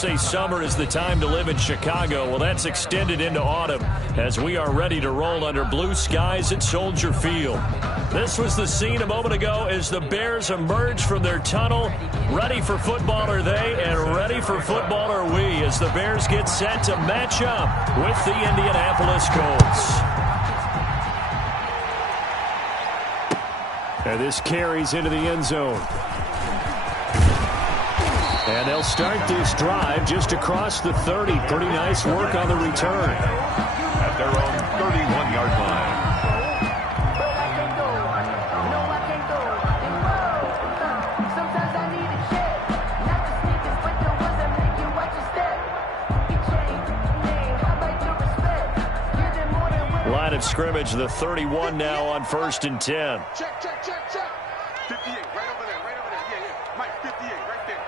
say summer is the time to live in Chicago. Well, that's extended into autumn as we are ready to roll under blue skies at Soldier Field. This was the scene a moment ago as the Bears emerge from their tunnel. Ready for football are they, and ready for football are we as the Bears get set to match up with the Indianapolis Colts. And this carries into the end zone. And they'll start this drive just across the 30. Pretty nice work on the return. At their own 31-yard line. Line of scrimmage, the 31 now on 1st and 10. Check. 58, right over there. Yeah. Mike, 58, right there.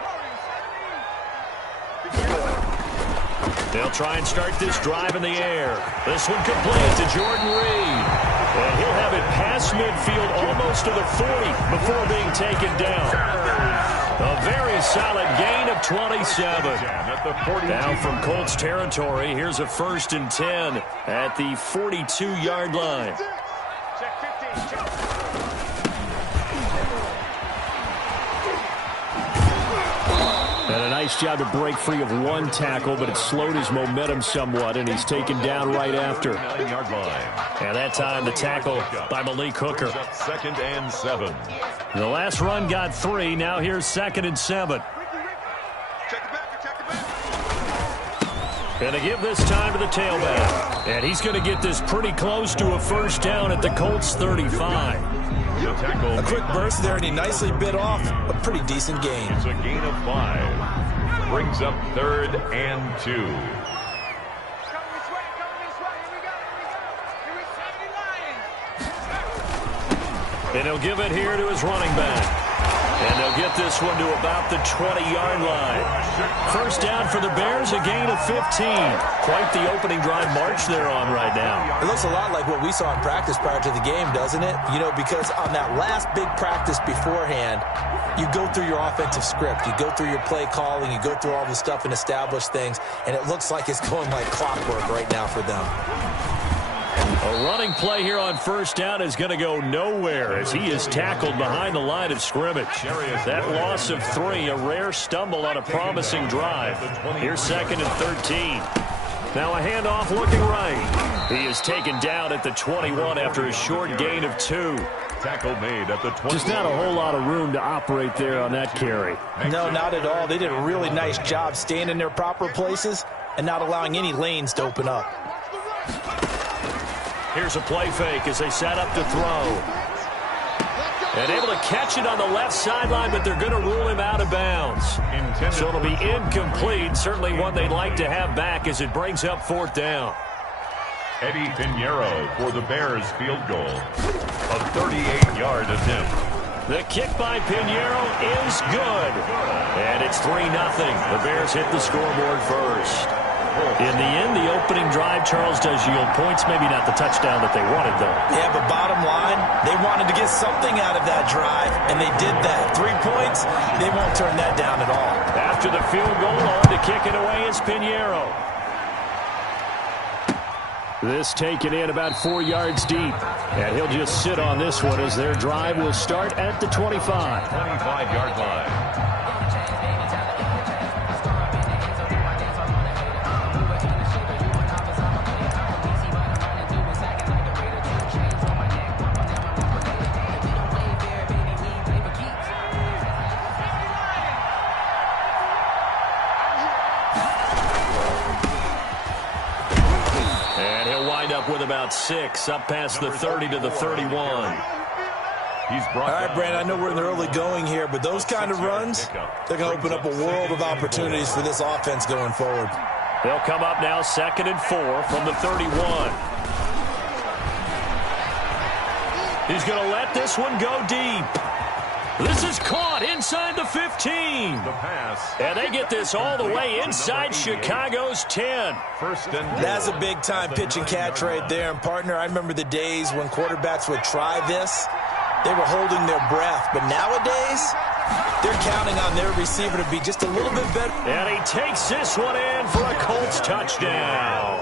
They'll try and start this drive in the air. This one complete to Jordan Reed. And he'll have it past midfield almost to the 40 before being taken down. A very solid gain of 27. Now from Colts territory, here's a 1st and 10 at the 42-yard line. Check 15, check. And a nice job to break free of one tackle, but it slowed his momentum somewhat, and he's taken down right after. And that time the tackle by Malik Hooker. 2nd and 7. The last run got 3. Now here's 2nd and 7. Check it back. And to give this time to the tailback. And he's going to get this pretty close to a 1st down at the Colts 35. A quick burst there, and he nicely bit off a pretty decent gain. It's a gain of 5. Brings up 3rd and 2. Come this way. Here we go. Here we 70 Lions. And he'll give it here to his running back. And they'll get this one to about the 20-yard line. 1st down for the Bears, a gain of 15. Quite the opening drive march they're on right now. It looks a lot like what we saw in practice prior to the game, doesn't it? You know, because on that last big practice beforehand, you go through your offensive script. You go through your play calling. You go through all the stuff and establish things. And it looks like it's going like clockwork right now for them. A running play here on 1st down is going to go nowhere as he is tackled behind the line of scrimmage. That loss of 3, a rare stumble on a promising drive. Here's 2nd and 13. Now a handoff looking right. He is taken down at the 21 after a short gain of 2. Tackle made at the 20. Just not a whole lot of room to operate there on that carry. No, not at all. They did a really nice job staying in their proper places and not allowing any lanes to open up. Here's a play fake as they set up to throw. And able to catch it on the left sideline, but they're going to rule him out of bounds. So it'll be incomplete. Certainly one they'd like to have back as it brings up 4th down. Eddie Pinheiro for the Bears field goal. A 38-yard attempt. The kick by Pinheiro is good. And it's 3-0. The Bears hit the scoreboard first. In the end, the opening drive, Charles, does yield points. Maybe not the touchdown that they wanted, though. Yeah, but bottom line, they wanted to get something out of that drive, and they did that. 3 points, they won't turn that down at all. After the field goal, on to kick it away is Pinheiro. This taken in about 4 yards deep. And he'll just sit on this one as their drive will start at the 25. 25-yard line. With about 6, up past the 30 to the 31. All right, Brandon, I know we're in the early going here, but those kind of runs, they're going to open up a world of opportunities for this offense going forward. They'll come up now 2nd and 4 from the 31. He's going to let this one go deep. This is caught inside the 15. The pass. And they get this all the way inside Chicago's 10. That's a big-time pitch and catch right there. And, partner, I remember the days when quarterbacks would try this. They were holding their breath. But nowadays, They're counting on their receiver to be just a little bit better. And he takes this one in for a Colts touchdown.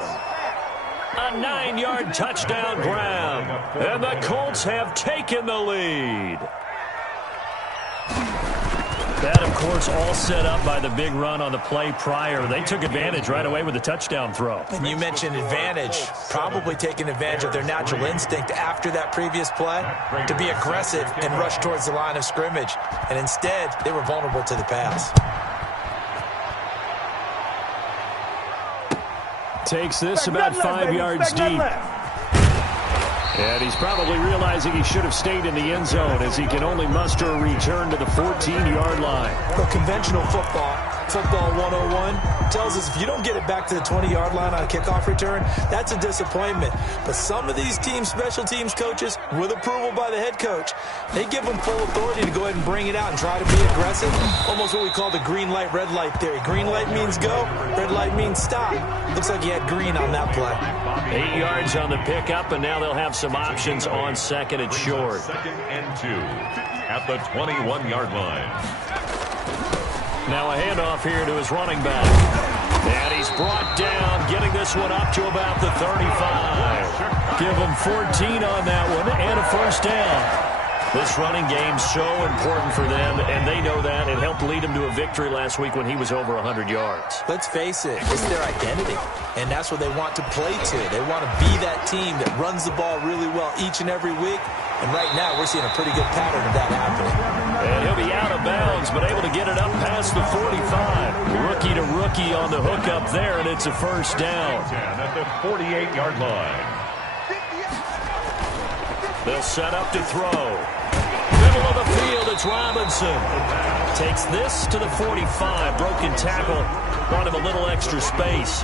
A 9-yard touchdown grab. And the Colts have taken the lead. That, of course, all set up by the big run on the play prior. They took advantage right away with the touchdown throw. And you mentioned advantage, probably taking advantage of their natural instinct after that previous play to be aggressive and rush towards the line of scrimmage. And instead, they were vulnerable to the pass. Takes this about 5 yards deep. And he's probably realizing he should have stayed in the end zone as he can only muster a return to the 14-yard line. But conventional football 101, tells us if you don't get it back to the 20-yard line on a kickoff return, that's a disappointment. But some of these special teams coaches, with approval by the head coach, they give them full authority to go ahead and bring it out and try to be aggressive. Almost what we call the green light, red light theory. Green light means go, red light means stop. Looks like he had green on that play. 8 yards on the pickup, and now they'll have some options on second and short. 2nd and 2 at the 21-yard line. Now a handoff here to his running back. And he's brought down, getting this one up to about the 35. Give him 14 on that one and a first down. This running game's so important for them, and they know that. It helped lead him to a victory last week when he was over 100 yards. Let's face it, it's their identity, and that's what they want to play to. They want to be that team that runs the ball really well each and every week, and right now we're seeing a pretty good pattern of that happening. And he'll be out of bounds, but able to get it up past the 45. Rookie to rookie on the hook up there, and it's a first down. At the 48-yard line. They'll set up to throw. Middle of the field, it's Robinson. Takes this to the 45. Broken tackle. Brought him a little extra space.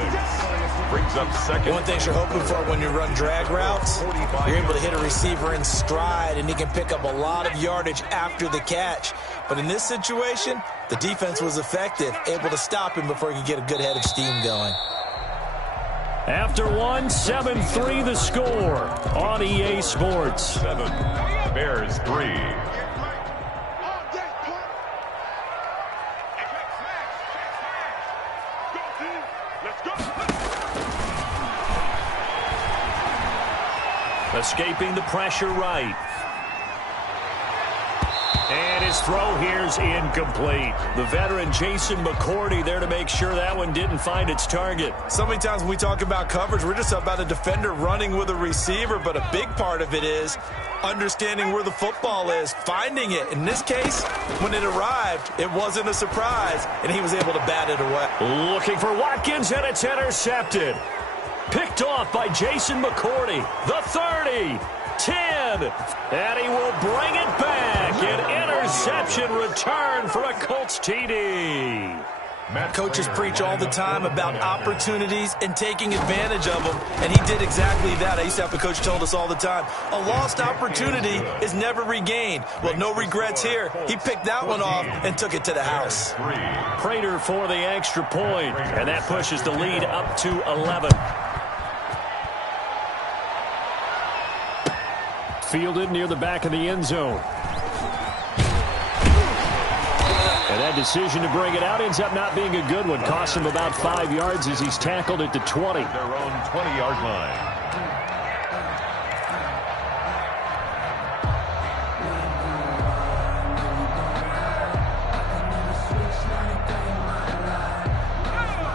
Brings up second. One thing you're hoping for when you run drag routes, you're able to hit a receiver in stride, and he can pick up a lot of yardage after the catch. But in this situation, the defense was effective, able to stop him before he could get a good head of steam going. After one, 7-3 the score on EA Sports. 7, Bears 3. Escaping the pressure right. And his throw here's incomplete. The veteran Jason McCourty there to make sure that one didn't find its target. So many times when we talk about coverage, we're just about a defender running with a receiver, but a big part of it is understanding where the football is, finding it. In this case, when it arrived, it wasn't a surprise, and he was able to bat it away. Looking for Watkins, and it's intercepted. Picked off by Jason McCourty. The 30. 10, and he will bring it back. An interception return for a Colts TD. Coaches preach all the time about opportunities and taking advantage of them, and he did exactly that. I used to have a coach told us all the time, a lost opportunity is never regained. Well, no regrets here. He picked that one off and took it to the house. Prater for the extra point, and that pushes the lead up to 11. Fielded near the back of the end zone. And that decision to bring it out ends up not being a good one. Costs him about 5 yards as he's tackled at the 20. Their own 20-yard line.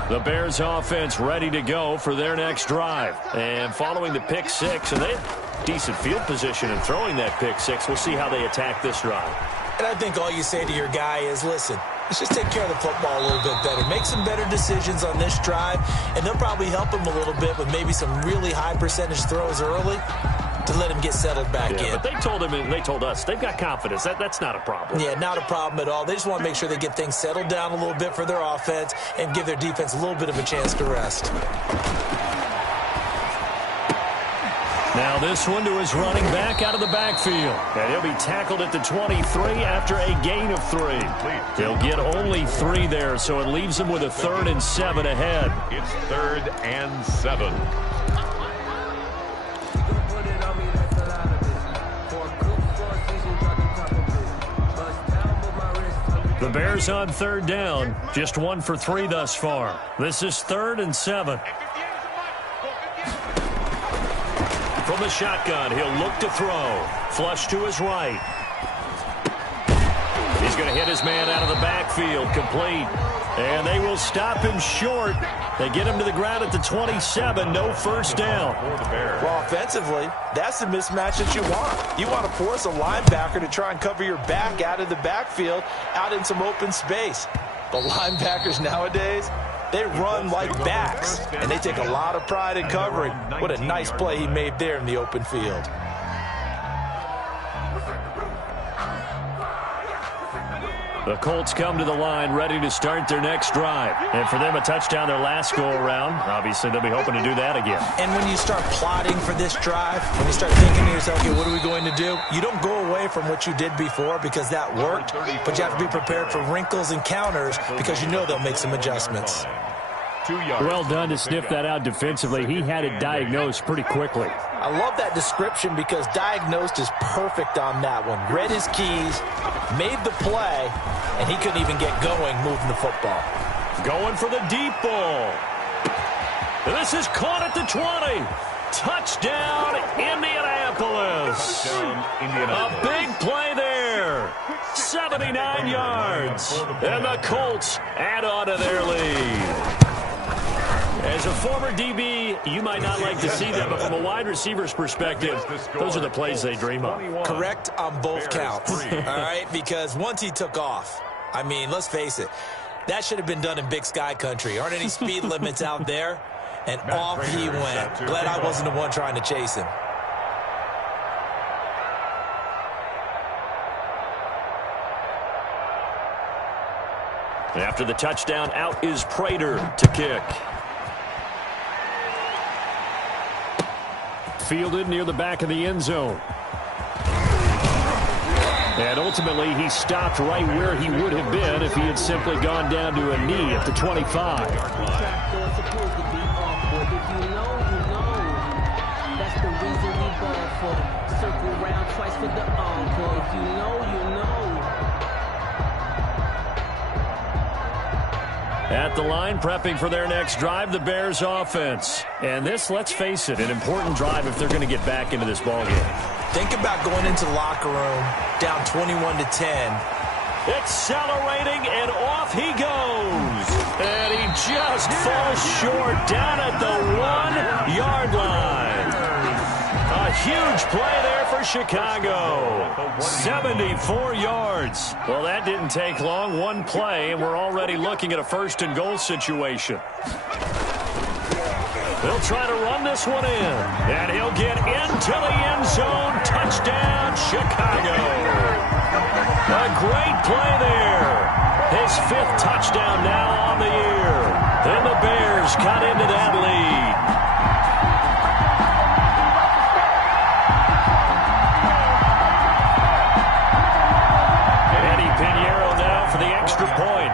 The Bears offense ready to go for their next drive. And following the pick six, and they had decent field position in throwing that pick six. We'll see how they attack this drive. And I think all you say to your guy is, listen, let's just take care of the football a little bit better. Make some better decisions on this drive, and they'll probably help him a little bit with maybe some really high percentage throws early to let him get settled back in. But they told him and they told us they've got confidence. That's not a problem. Yeah, not a problem at all. They just want to make sure they get things settled down a little bit for their offense and give their defense a little bit of a chance to rest. Now this one to his running back out of the backfield. And he'll be tackled at the 23 after a gain of 3. He'll get only 3 there, so it leaves him with a 3rd and 7 ahead. It's 3rd and 7. The Bears on third down, just 1 for 3 thus far. This is 3rd and 7. From the shotgun, he'll look to throw. Flush to his right. He's going to hit his man out of the backfield, complete. And they will stop him short. They get him to the ground at the 27, no first down. Well, offensively, that's the mismatch that you want. You want to force a linebacker to try and cover your back out of the backfield, out in some open space. But linebackers nowadays, they run like backs, and they take a lot of pride in covering. What a nice play he made there in the open field. The Colts come to the line ready to start their next drive. And for them, a touchdown their last go-around. Obviously, they'll be hoping to do that again. And when you start plotting for this drive, when you start thinking to yourself, okay, what are we going to do? You don't go away from what you did before because that worked, but you have to be prepared for wrinkles and counters because you know they'll make some adjustments. Well done to sniff that out defensively. He had it diagnosed pretty quickly. I love that description because diagnosed is perfect on that one. Read his keys, made the play, and he couldn't even get going moving the football. Going for the deep ball. This is caught at the 20. Touchdown, Indianapolis. A big play there. 79 yards. And the Colts add on to their lead. As a former DB, you might not like to see that, but from a wide receiver's perspective, those are the plays they dream of. Correct on both counts, all right? Because once he took off, I mean, let's face it, that should have been done in Big Sky country. Aren't any speed limits out there? And off he went. Glad I wasn't the one trying to chase him. After the touchdown, out is Prater to kick. Fielded near the back of the end zone. And ultimately, he stopped right where he would have been if he had simply gone down to a knee at the 25. At the line, prepping for their next drive, the Bears offense. And this, let's face it, an important drive if they're going to get back into this ballgame. Think about going into the locker room down 21-10. Accelerating, and off he goes. And he just falls short down at the 1-yard line. A huge play there for Chicago. 74 yards. Well, that didn't take long. One play, and we're already looking at a first-and-goal situation. They'll try to run this one in. And he'll get into the end zone. Touchdown, Chicago. A great play there. His 5th touchdown now on the year. And the Bears cut into that lead. For the extra point.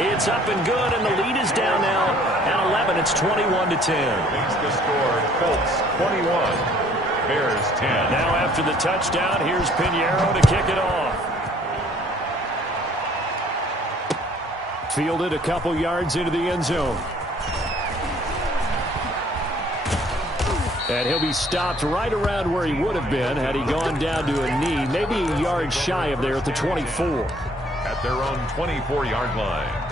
It's up and good, and the lead is down now at 11. It's 21-10. Makes the score Colts 21, Bears 10. Now after the touchdown, here's Pinheiro to kick it off. Fielded a couple yards into the end zone. And he'll be stopped right around where he would have been had he gone down to a knee, maybe a yard shy of there at the 24. At their own 24-yard line.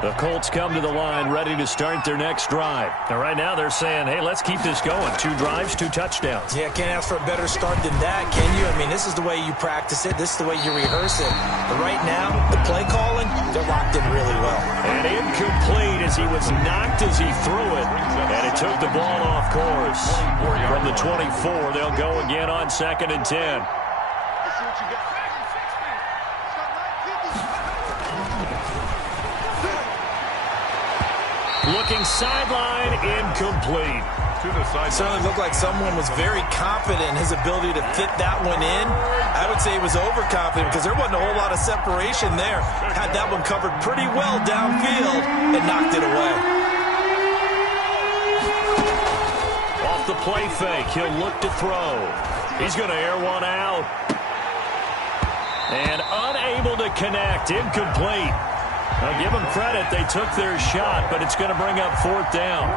The Colts come to the line ready to start their next drive. And right now they're saying, hey, let's keep this going. 2 drives, 2 touchdowns. Yeah, can't ask for a better start than that, can you? I mean, this is the way you practice it. This is the way you rehearse it. But right now, the play calling, they're locked in really well. And incomplete as he was knocked as he threw it. And it took the ball off course. From the 24, they'll go again on 2nd and 10. Looking sideline, incomplete. Certainly looked like someone was very confident in his ability to fit that one in. I would say he was overconfident because there wasn't a whole lot of separation there. Had that one covered pretty well downfield and knocked it away. off the play fake. He'll look to throw. He's going to air one out. And unable to connect. Incomplete. I'll give them credit. They took their shot, but it's going to bring up fourth down.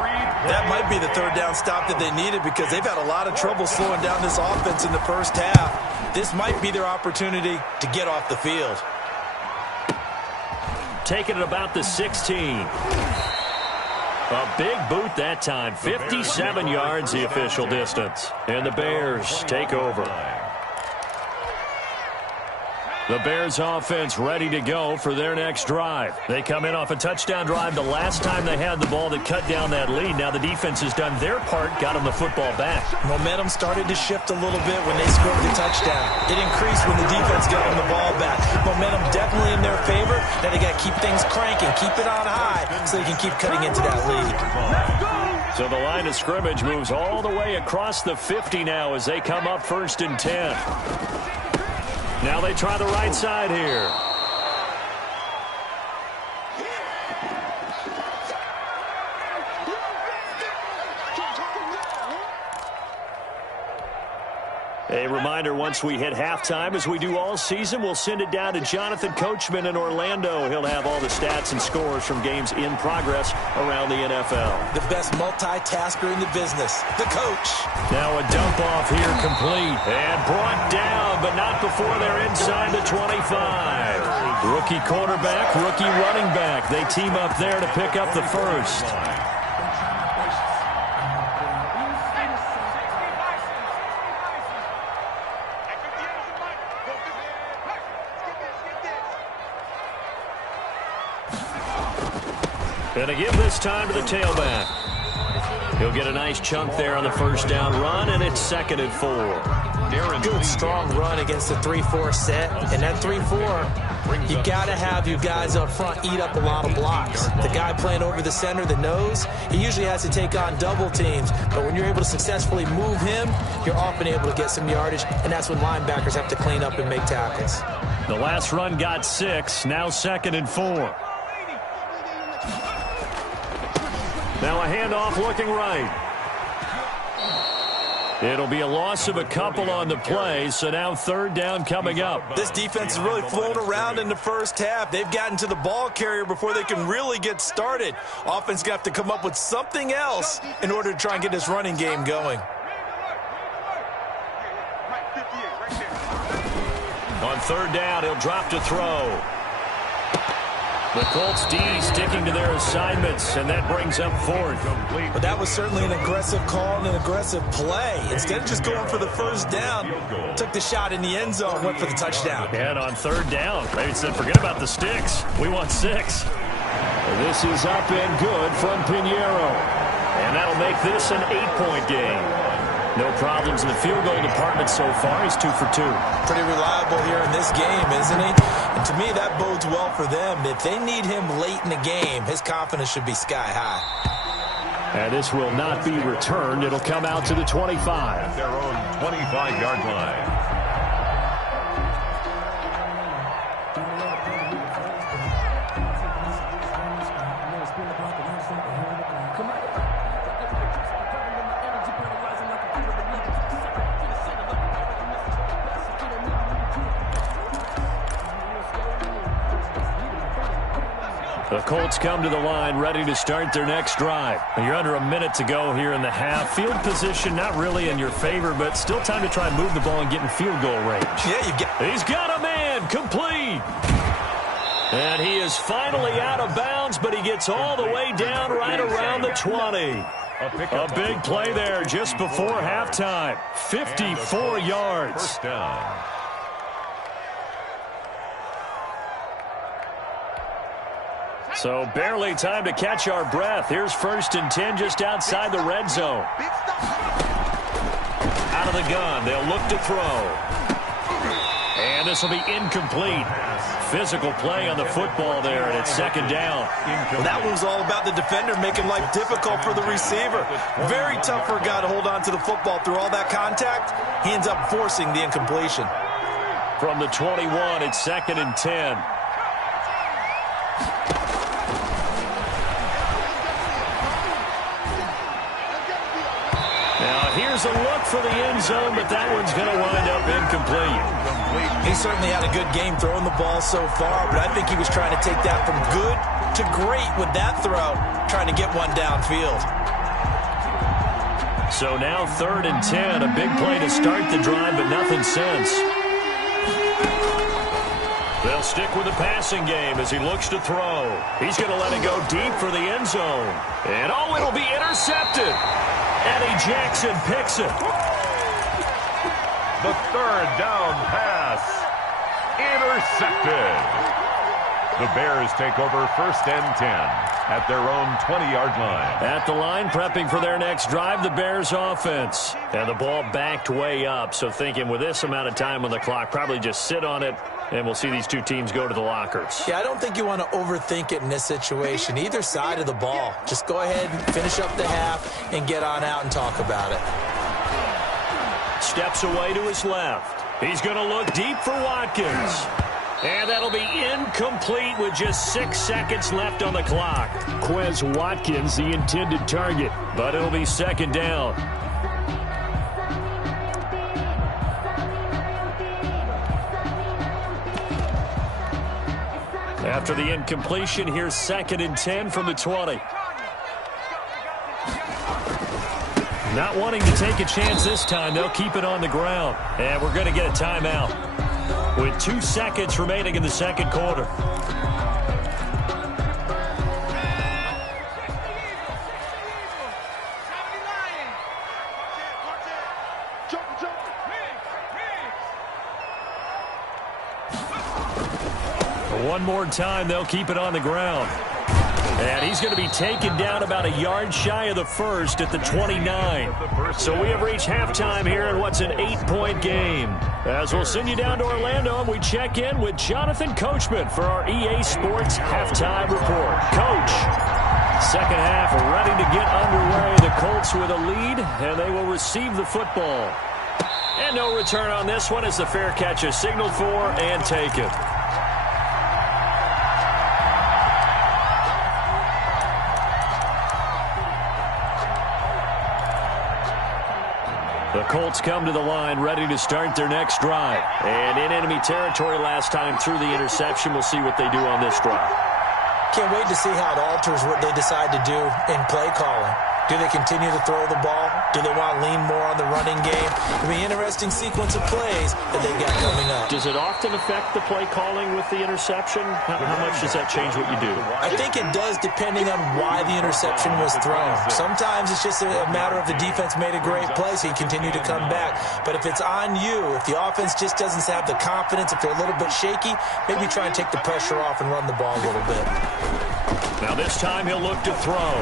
That might be the third down stop that they needed because they've had a lot of trouble slowing down this offense in the first half. This might be their opportunity to get off the field. Taking it about the 16. A big boot that time. 57 yards the official distance. And the Bears take over. The Bears offense ready to go for their next drive. They come in off a touchdown drive the last time they had the ball that cut down that lead. Now the defense has done their part, got them the football back. Momentum started to shift a little bit when they scored the touchdown. It increased when the defense got them the ball back. Momentum definitely in their favor. Now they got to keep things cranking, keep it on high so they can keep cutting into that lead. So the line of scrimmage moves all the way across the 50 now as they come up 1st and 10. Now they try the right side here. A reminder, once we hit halftime, as we do all season, we'll send it down to Jonathan Coachman in Orlando. He'll have all the stats and scores from games in progress around the NFL. The best multitasker in the business, the coach. Now a dump off here complete. And brought down, but not before they're inside the 25. Rookie quarterback, rookie running back. They team up there to pick up the first. Going to give this time to the tailback. He'll get a nice chunk there on the first down run, and it's 2nd and 4. Good, strong run against the 3-4 set. And that 3-4, you got to have you guys up front eat up a lot of blocks. The guy playing over the center, the nose, he usually has to take on double teams. But when you're able to successfully move him, you're often able to get some yardage, and that's when linebackers have to clean up and make tackles. The last run got 6, now 2nd and 4. Now a handoff looking right. It'll be a loss of a couple on the play, so now 3rd down coming up. This defense has really flown around in the first half. They've gotten to the ball carrier before they can really get started. Offense got to come up with something else in order to try and get this running game going. On 3rd down, he'll drop to throw. The Colts D sticking to their assignments, and that brings up 4th. But that was certainly an aggressive call and an aggressive play. Instead of just going for the first down, took the shot in the end zone, went for the touchdown. And on 3rd down, maybe said, forget about the sticks. We want 6. This is up and good from Pinheiro. And that'll make this an 8-point game. No problems in the field goal department so far. He's 2 for 2. Pretty reliable here in this game, isn't he? And to me, that bodes well for them. If they need him late in the game, his confidence should be sky high. And this will not be returned. It'll come out to the 25. At their own 25-yard line. The Colts come to the line ready to start their next drive. You're under a minute to go here in the half. Field position not really in your favor, but still time to try and move the ball and get in field goal range. Yeah, He's got a man, complete. And he is finally out of bounds, but he gets all the way down right around the 20. A big play there just before halftime. 54 yards. First down. So barely time to catch our breath. Here's 1st and 10 just outside the red zone. Out of the gun. They'll look to throw. And this will be incomplete. Physical play on the football there, and it's 2nd down. Well, that one was all about the defender making life difficult for the receiver. Very tough for a guy to hold on to the football through all that contact. He ends up forcing the incompletion. From the 21, it's 2nd and 10. Now Tries a look for the end zone, but that one's going to wind up incomplete. He certainly had a good game throwing the ball so far, but I think he was trying to take that from good to great with that throw, trying to get one downfield. So now 3rd and 10, a big play to start the drive, but nothing since. They'll stick with the passing game as he looks to throw. He's going to let it go deep for the end zone. And oh, it'll be intercepted. Eddie Jackson picks it. The 3rd down pass. Intercepted. The Bears take over 1st and 10 at their own 20-yard line. At the line, prepping for their next drive, the Bears offense. And the ball backed way up, so thinking with this amount of time on the clock, probably just sit on it, and we'll see these two teams go to the lockers. Yeah, I don't think you want to overthink it in this situation. Either side of the ball. Just go ahead and finish up the half and get on out and talk about it. Steps away to his left. He's going to look deep for Watkins. And that'll be incomplete with just 6 seconds left on the clock. Quez Watkins, the intended target, but it'll be 2nd down. After the incompletion, here's 2nd and 10 from the 20. Not wanting to take a chance this time, they'll keep it on the ground. And we're going to get a timeout with 2 seconds remaining in the 2nd quarter. One more time, they'll keep it on the ground. And he's going to be taken down about a yard shy of the first at the 29. So we have reached halftime here in what's an 8-point game. As we'll send you down to Orlando, and we check in with Jonathan Coachman for our EA Sports Halftime Report. Coach, second half ready to get underway. The Colts with a lead, and they will receive the football. And no return on this one as the fair catch is signaled for and taken. The Colts come to the line ready to start their next drive. And in enemy territory last time through the interception. We'll see what they do on this drive. Can't wait to see how it alters what they decide to do in play calling. Do they continue to throw the ball? Do they want to lean more on the running game? It'll be an interesting sequence of plays that they've got coming up. Does it often affect the play calling with the interception? How much does that change what you do? I think it does depending on why the interception was thrown. Sometimes it's just a matter of the defense made a great play, so you continue to come back. But if it's on you, if the offense just doesn't have the confidence, if they're a little bit shaky, maybe try and take the pressure off and run the ball a little bit. Now this time he'll look to throw.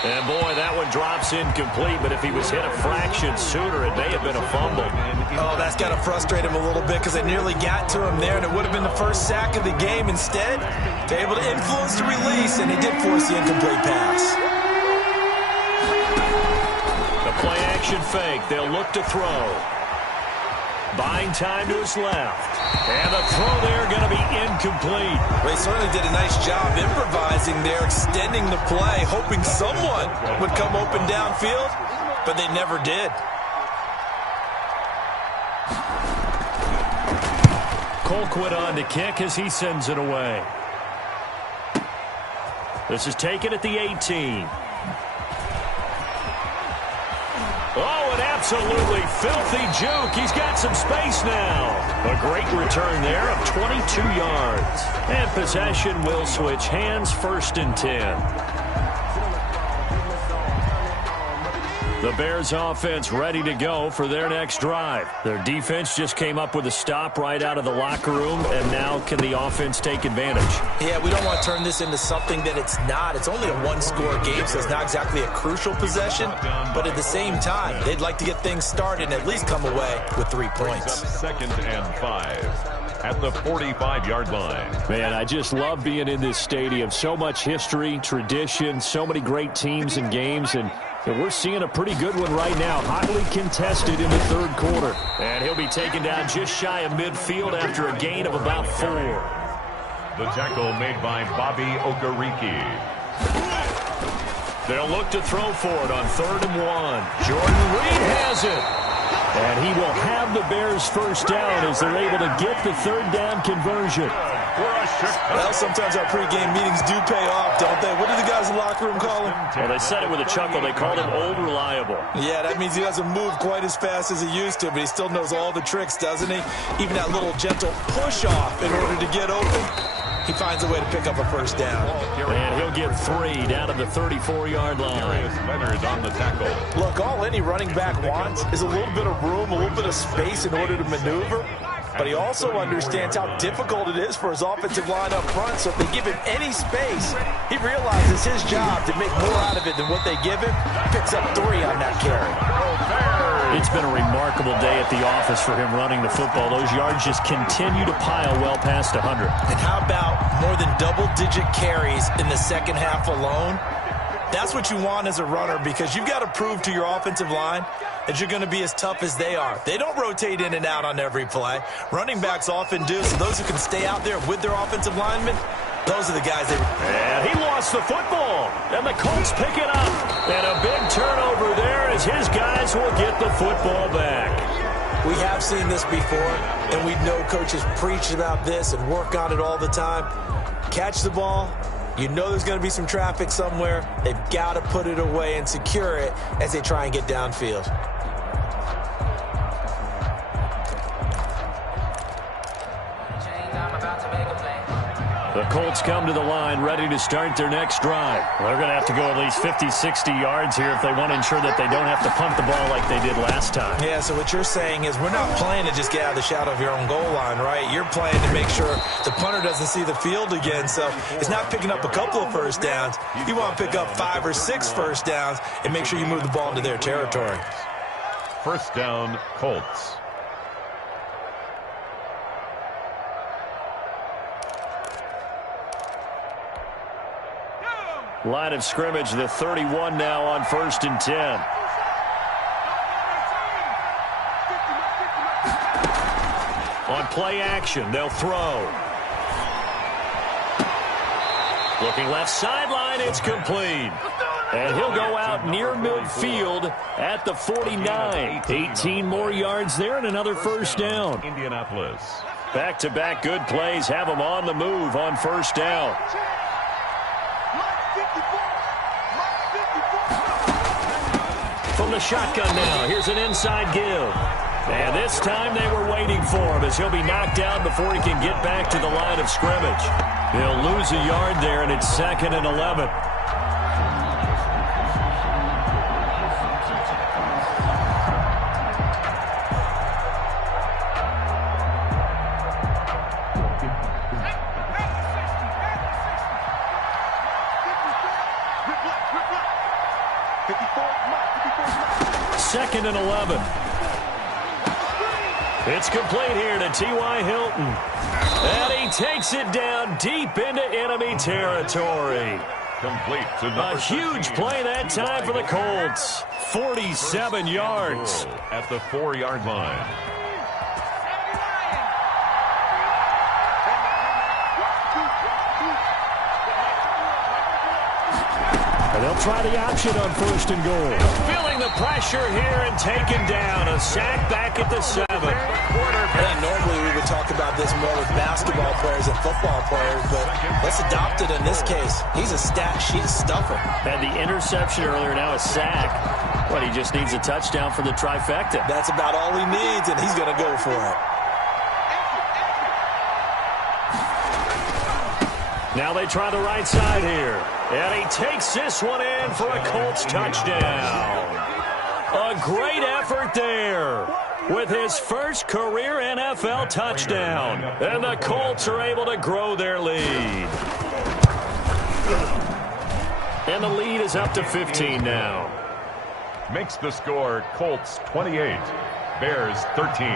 And, boy, that one drops incomplete, but if he was hit a fraction sooner, it may have been a fumble. Oh, that's got to frustrate him a little bit because they nearly got to him there, and it would have been the first sack of the game. Instead, they're able to influence the release, and he did force the incomplete pass. The play-action fake. They'll look to throw. Buying time to his left. And the throw there going to be incomplete. They certainly did a nice job improvising there, extending the play, hoping someone would come open downfield, but they never did. Colquitt on to kick as he sends it away. This is taken at the 18. Oh, an absolutely filthy juke. He's got some space now. A great return there of 22 yards. And possession will switch hands, 1st and 10. The Bears offense ready to go for their next drive. Their defense just came up with a stop right out of the locker room, and now can the offense take advantage? Yeah, we don't want to turn this into something that it's not. It's only a one-score game, so it's not exactly a crucial possession. But at the same time, they'd like to get things started and at least come away with 3 points. 2nd and 5 at the 45-yard line. Man, I just love being in this stadium. So much history, tradition, so many great teams and games, and we're seeing a pretty good one right now. Hotly contested in the 3rd quarter. And he'll be taken down just shy of midfield after a gain of about 4. The tackle made by Bobby Okereke. They'll look to throw for it on 3rd and 1. Jordan Reed has it. And he will have the Bears first down as they're able to get the 3rd down conversion. Well, sometimes our pregame meetings do pay off, don't they? What do the guys in the locker room call him? Well, they said it with a chuckle. They called him Old Reliable. Yeah, that means he doesn't move quite as fast as he used to, but he still knows all the tricks, doesn't he? Even that little gentle push-off in order to get open. He finds a way to pick up a first down. And he'll get 3 down at the 34-yard line. Leonard on the tackle. Look, all any running back wants is a little bit of room, a little bit of space in order to maneuver. But he also understands how difficult it is for his offensive line up front. So if they give him any space, he realizes his job to make more out of it than what they give him. Picks up 3 on that carry. It's been a remarkable day at the office for him running the football. Those yards just continue to pile well past 100. And how about more than double-digit carries in the second half alone? That's what you want as a runner, because you've got to prove to your offensive line that you're going to be as tough as they are. They don't rotate in and out on every play. Running backs often do, so those who can stay out there with their offensive linemen, those are the guys they... And he lost the football, and the Colts pick it up. And a big turnover there as his guys will get the football back. We have seen this before, and we know coaches preach about this and work on it all the time. Catch the ball. You know there's going to be some traffic somewhere. They've got to put it away and secure it as they try and get downfield. The Colts come to the line ready to start their next drive. They're going to have to go at least 50, 60 yards here if they want to ensure that they don't have to punt the ball like they did last time. Yeah, so what you're saying is we're not playing to just get out of the shadow of your own goal line, right? You're playing to make sure the punter doesn't see the field again. So it's not picking up a couple of first downs. You want to pick up 5 or 6 first downs and make sure you move the ball into their territory. First down, Colts. Line of scrimmage, the 31 now on 1st and 10. On play action, they'll throw. Looking left sideline, it's complete. And he'll go out near midfield at the 49. 18 more yards there and another first down. Indianapolis. Back-to-back good plays have them on the move on first down. From the shotgun now, here's an inside give. And this time they were waiting for him as he'll be knocked down before he can get back to the line of scrimmage. He'll lose a yard there, and it's 2nd and 11. Second and 11. It's complete here to T.Y. Hilton. And he takes it down deep into enemy territory. Complete to a huge play that time for the Colts. 47 yards. At the 4-yard line. And they'll try the option on 1st and goal. Feeling the pressure here and taken down. A sack back at the 7. I think normally we would talk about this more with basketball players and football players, but let's adopt it in this case. He's a stat sheet stuffer. Had the interception earlier, now a sack. But he just needs a touchdown for the trifecta. That's about all he needs, and he's going to go for it. Now they try the right side here. And he takes this one in for a Colts touchdown. A great effort there with his first career NFL touchdown. And the Colts are able to grow their lead. And the lead is up to 15 now. Makes the score Colts 28, Bears 13.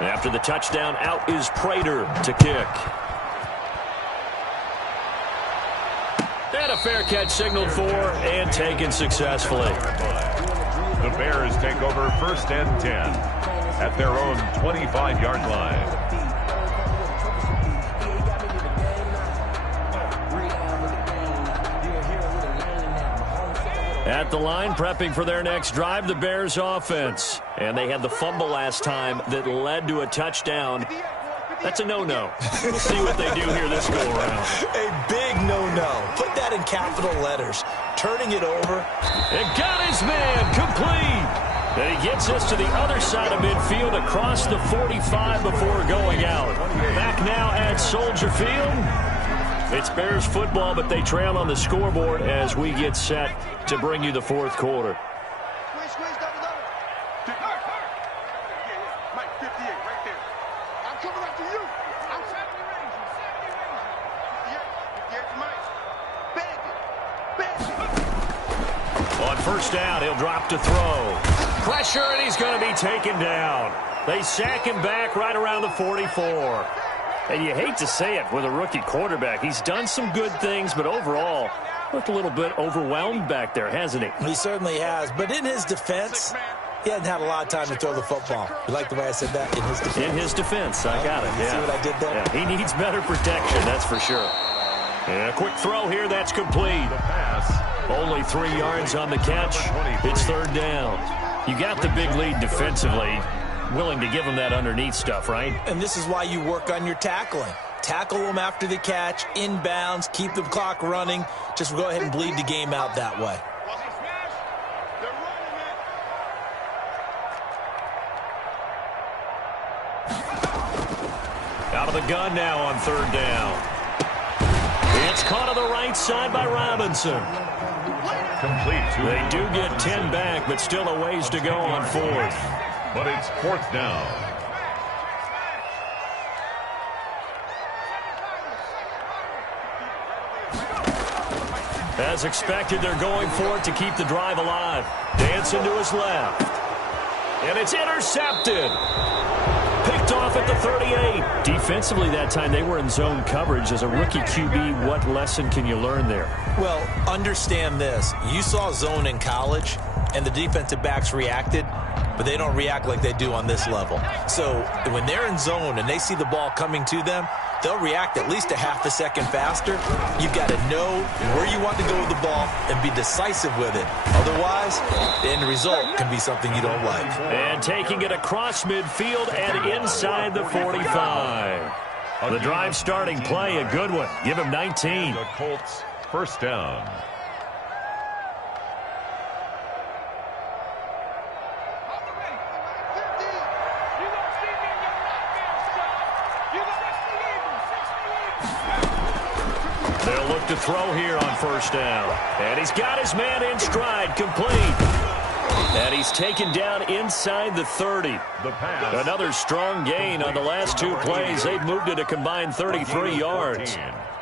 After the touchdown, out is Prater to kick. And a fair catch signaled for and taken successfully. The Bears take over 1st and 10 at their own 25-yard line. At the line, prepping for their next drive, the Bears offense. And they had the fumble last time that led to a touchdown. That's a no-no. We'll see what they do here this go-around. A big no-no. Put that in capital letters. Turning it over. And got his man complete. And he gets us to the other side of midfield across the 45 before going out. Back now at Soldier Field. It's Bears football, but they trail on the scoreboard as we get set to bring you the fourth quarter. Squeeze, double. Mike, 58, right there. I'm coming up to you. I'm 70 range. 58 Mike. Bend it. On first down, he'll drop to throw. Pressure, and he's going to be taken down. They sack him back right around the 44. And you hate to say it with a rookie quarterback. He's done some good things, but overall, looked a little bit overwhelmed back there, hasn't he? He certainly has. But in his defense, he hasn't had a lot of time to throw the football. You like the way I said that? In his defense. In his defense, I got it. You see what I did there? Yeah, he needs better protection, that's for sure. And a quick throw here, that's complete. The pass. Only 3 yards on the catch. It's third down. You got the big lead defensively. Willing to give him that underneath stuff, right? And this is why you work on your tackling. Tackle them after the catch, inbounds, keep the clock running. Just go ahead and bleed the game out that way. Out of the gun now on third down. It's caught on the right side by Robinson. Complete to They do get 10 back, but still a ways to go on fourth. But it's fourth down. As expected, they're going for it to keep the drive alive. Dancing to his left. And it's intercepted. Picked off at the 38. Defensively that time, they were in zone coverage. As a rookie QB, what lesson can you learn there? Well, understand this. You saw zone in college, and the defensive backs reacted, but they don't react like they do on this level. So when they're in zone and they see the ball coming to them, they'll react at least a half a second faster. You've got to know where you want to go with the ball and be decisive with it. Otherwise, the end result can be something you don't like. And taking it across midfield and inside the 45. The drive starting play, a good one. Give him 19. The Colts, first down. They'll look to throw here on first down. And he's got his man in stride, complete. And he's taken down inside the 30. The pass. Another strong gain on the last 2 plays. They've moved it a combined 33 yards.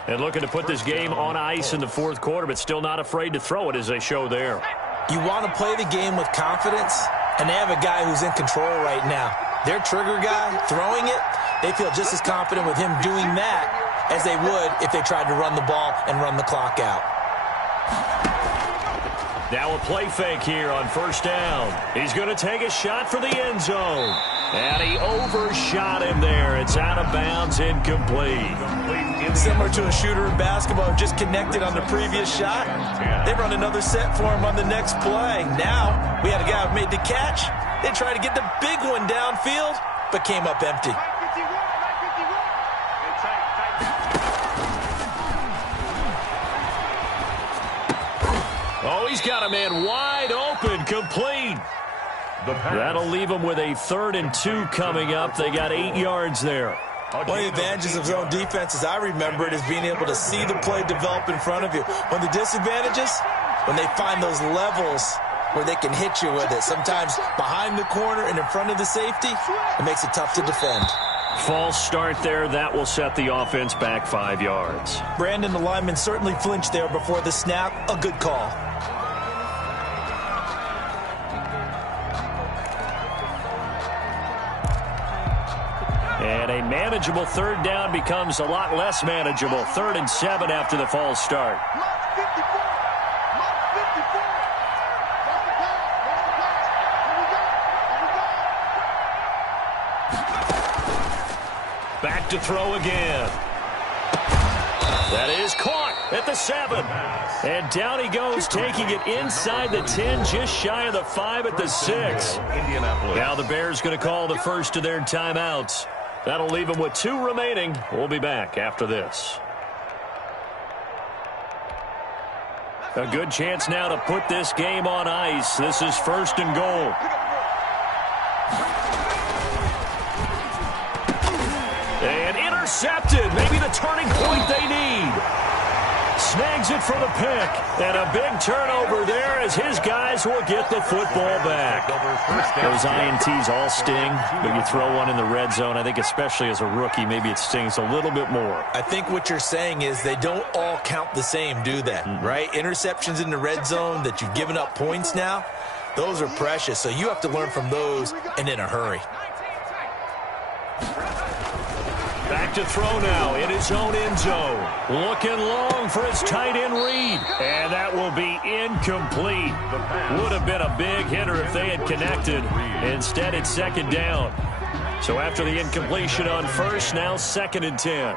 And looking to put this game on ice in the fourth quarter, but still not afraid to throw it as they show there. You want to play the game with confidence, and they have a guy who's in control right now. Their trigger guy throwing it, they feel just as confident with him doing that as they would if they tried to run the ball and run the clock out. Now a play fake here on first down. He's going to take a shot for the end zone. And he overshot him there. It's out of bounds, incomplete. Similar to a shooter in basketball, just connected on the previous shot. They run another set for him on the next play. Now, we had a guy who made the catch. They tried to get the big one downfield, but came up empty. Oh, he's got a man wide open, complete. That'll leave them with a 3rd and 2 coming up. They got 8 yards there. One of the advantages of zone defense, as I remember it, is being able to see the play develop in front of you. One of the disadvantages, when they find those levels where they can hit you with it, sometimes behind the corner and in front of the safety, it makes it tough to defend. False start there. That will set the offense back 5 yards. Brandon, the lineman, certainly flinched there before the snap. A good call. And a manageable 3rd down becomes a lot less manageable. 3rd and 7 after the false start. Back to throw again. That is caught. at the 7. And down he goes, taking it inside the 10, just shy of the 5 at the 6. Now the Bears going to call the first of their timeouts. That'll leave them with 2 remaining. We'll be back after this. A good chance now to put this game on ice. This is 1st and goal. And intercepted. Maybe the turning point they need. Snags it for the pick. And a big turnover there as his guys will get the football back. Those INTs all sting, but you throw one in the red zone, I think especially as a rookie, maybe it stings a little bit more. I think what you're saying is they don't all count the same, do they? Right? Interceptions in the red zone that you've given up points now, those are precious. So you have to learn from those and in a hurry. Back to throw now in his own end zone. Looking long for his tight end read. And that will be incomplete. Would have been a big hitter if they had connected. Instead, it's 2nd down. So after the incompletion on 1st, now 2nd and 10.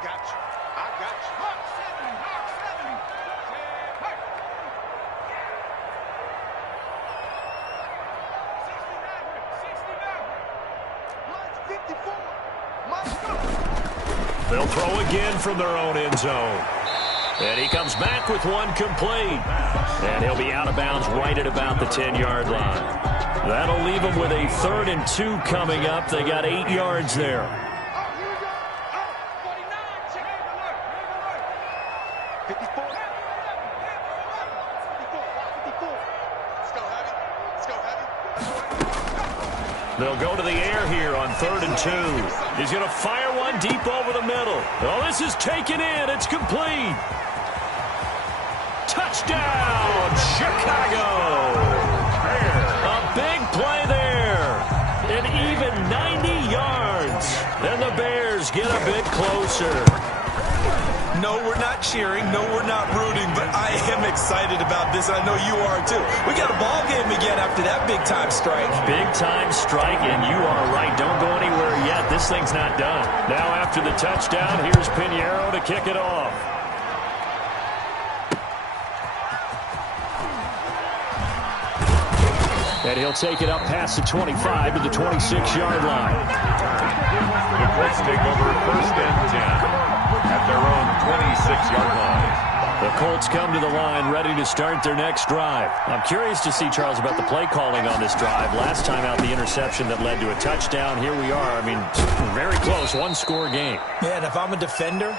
They'll throw again from their own end zone. And he comes back with one complete. And he'll be out of bounds right at about the 10-yard line. That'll leave them with a 3rd and 2 coming up. They got 8 yards there. They'll go to the air here on 3rd and 2. He's going to fire one deep over the middle. Oh, this is taken in. It's complete. Touchdown, Chicago. A big play there. And even 90 yards. And the Bears get a bit closer. No, we're not cheering. No, we're not rooting. But I am excited about this. I know you are, too. We got a ball game again after that big-time strike. Big-time strike, and you are right. Don't go anywhere yet. This thing's not done. Now after the touchdown, here's Pinheiro to kick it off. And he'll take it up past the 25 to the 26-yard line. The Colts take over 1st and 10. At their own 26-yard line. The Colts come to the line ready to start their next drive. I'm curious to see, Charles, about the play calling on this drive. Last time out, the interception that led to a touchdown. Here we are. I mean, very close, 1-score game. Man, if I'm a defender,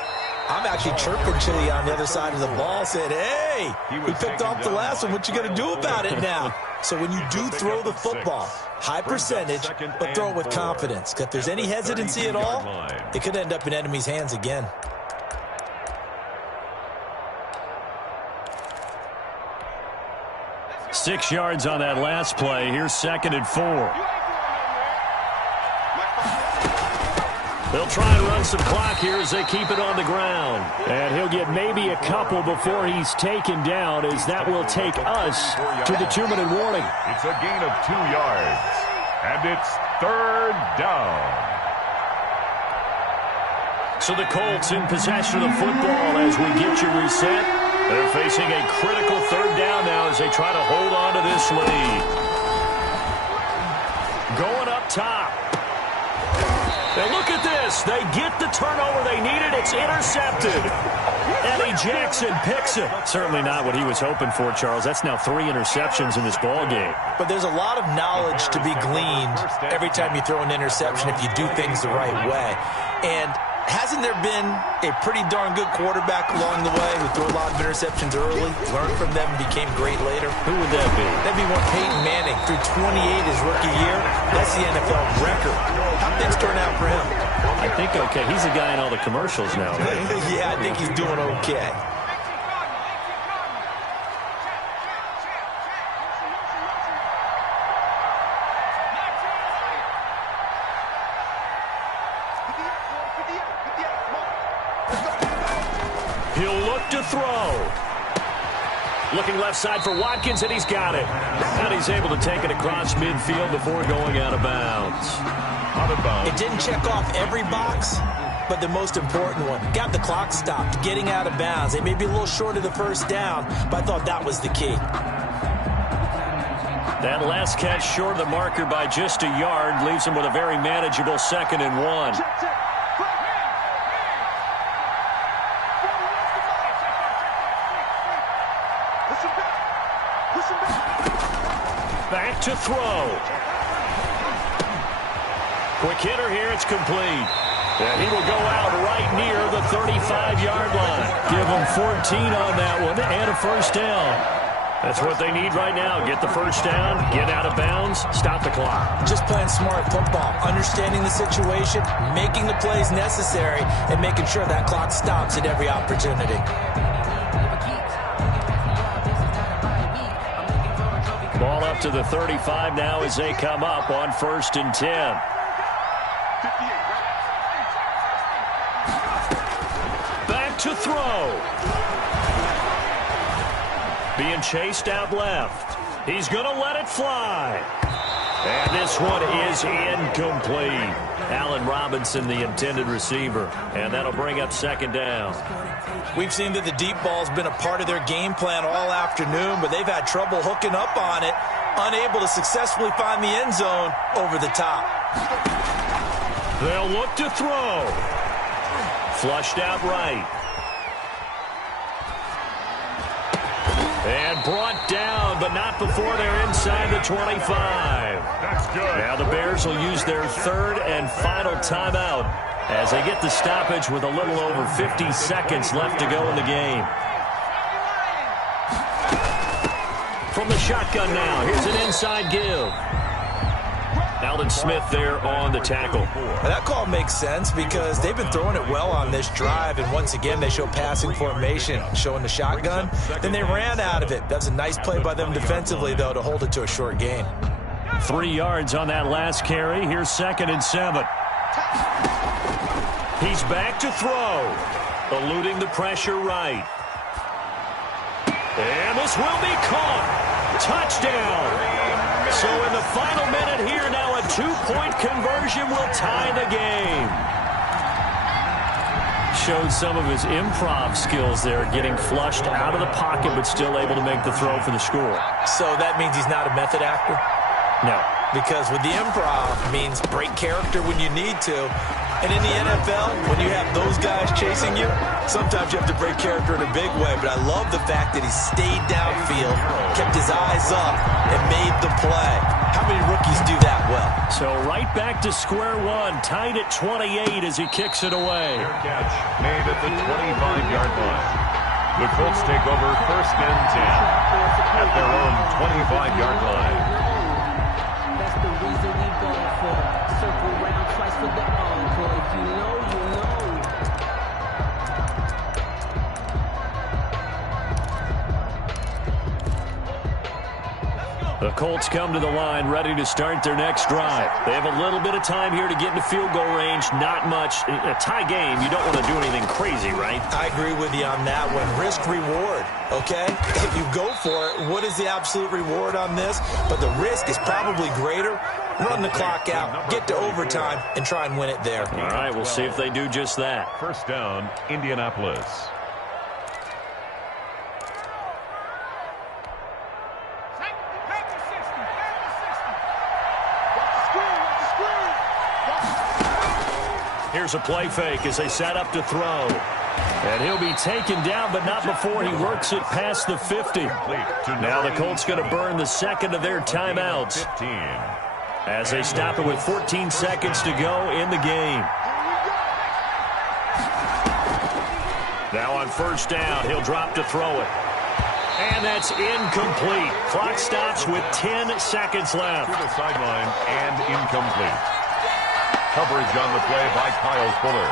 I'm actually chirping Chili on the other side of the ball, saying, hey, we picked off the last one. What you going to do about it now? So when you do throw the football, high percentage, but throw it with confidence. If there's any hesitancy at all, it could end up in enemy's hands again. Six yards on that last play. Here's 2nd and 4. They'll try and run some clock here as they keep it on the ground. And he'll get maybe a couple before he's taken down, as that will take us to the 2-minute warning. It's a gain of 2 yards. And it's 3rd down. So the Colts in possession of the football as we get you reset. They're facing a critical 3rd down now as they try to hold on to this lead. Going up top. And look at this. They get the turnover they needed. It's intercepted. Eddie Jackson picks it. Certainly not what he was hoping for, Charles. That's now 3 interceptions in this ball game. But there's a lot of knowledge to be gleaned every time you throw an interception if you do things the right way. And hasn't there been a pretty darn good quarterback along the way who threw a lot of interceptions early, learned from them, and became great later? Who would that be? That'd be one Peyton Manning. Threw 28 his rookie year. That's the NFL record. How things turn out for him? I think okay. He's the guy in all the commercials now, right? Yeah, I think he's doing okay. He'll look to throw. Looking left side for Watkins, and he's got it. And he's able to take it across midfield before going out of bounds. It didn't check off every box, but the most important one. Got the clock stopped, getting out of bounds. They may be a little short of the first down, but I thought that was the key. That last catch short of the marker by just a yard leaves him with a very manageable 2nd and 1. Back to throw. Quick hitter here. It's complete. And he will go out right near the 35-yard line. Give him 14 on that one and a first down. That's what they need right now. Get the first down, get out of bounds, stop the clock. Just playing smart football, understanding the situation, making the plays necessary, and making sure that clock stops at every opportunity. Ball up to the 35 now as they come up on 1st and 10. Back to throw. Being chased out left. He's going to let it fly. And this one is incomplete. Allen Robinson, the intended receiver. And that'll bring up 2nd down. We've seen that the deep ball's been a part of their game plan all afternoon, but they've had trouble hooking up on it, unable to successfully find the end zone over the top. They'll look to throw. Flushed out right. And brought down, but not before they're inside the 25. That's good. Now the Bears will use their 3rd and final timeout as they get the stoppage with a little over 50 seconds left to go in the game. From the shotgun now, here's an inside give. Alden Smith there on the tackle. That call makes sense because they've been throwing it well on this drive, and once again they show passing formation, showing the shotgun. Then they ran out of it. That's a nice play by them defensively, though, to hold it to a short gain. 3 yards on that last carry. Here's 2nd and 7. He's back to throw. Eluding the pressure right. And this will be caught. Touchdown. So in the final minute here now, a 2-point conversion will tie the game. Showed some of his improv skills there, getting flushed out of the pocket but still able to make the throw for the score. So that means he's not a method actor? No. Because with the improv means break character when you need to. And in the NFL, when you have those guys chasing you, sometimes you have to break character in a big way. But I love the fact that he stayed downfield, kept his eyes up, and made the play. How many rookies do that well? So right back to square one, tied at 28 as he kicks it away. Fair catch made at the 25-yard line. The Colts take over 1st and 10 at their own 25-yard line. That's the reason we go for circle round twice for the encore. If you know, you know. The Colts come to the line ready to start their next drive. They have a little bit of time here to get into field goal range. Not much. In a tie game, you don't want to do anything crazy, right? I agree with you on that one. Risk-reward, okay? If you go for it, what is the absolute reward on this? But the risk is probably greater. Run the clock out, get to overtime, and try and win it there. All right, we'll see if they do just that. 1st down, Indianapolis. Here's a play fake as they set up to throw. And he'll be taken down, but not before he works it past the 50. Now the Colts going to burn the 2nd of their timeouts as they stop it with 14 seconds to go in the game. Now on 1st down, he'll drop to throw it. And that's incomplete. Clock stops with 10 seconds left. To the sideline and incomplete. Coverage on the play by Kyle Fuller.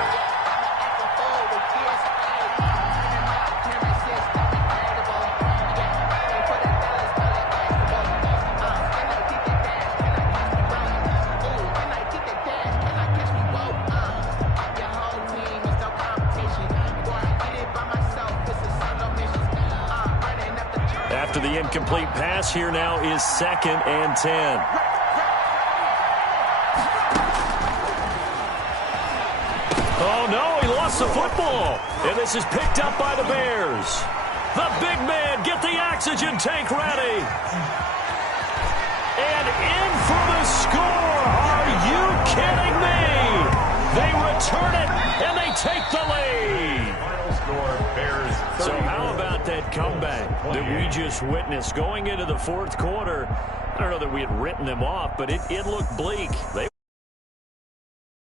After the incomplete pass, here now is 2nd and 10. Oh, no, he lost the football. And this is picked up by the Bears. The big man, get the oxygen tank ready. And in for the score. Are you kidding me? They return it, and they take the lead. Final score, Bears 30. So how about that comeback that we just witnessed going into the fourth quarter? I don't know that we had written them off, but it looked bleak.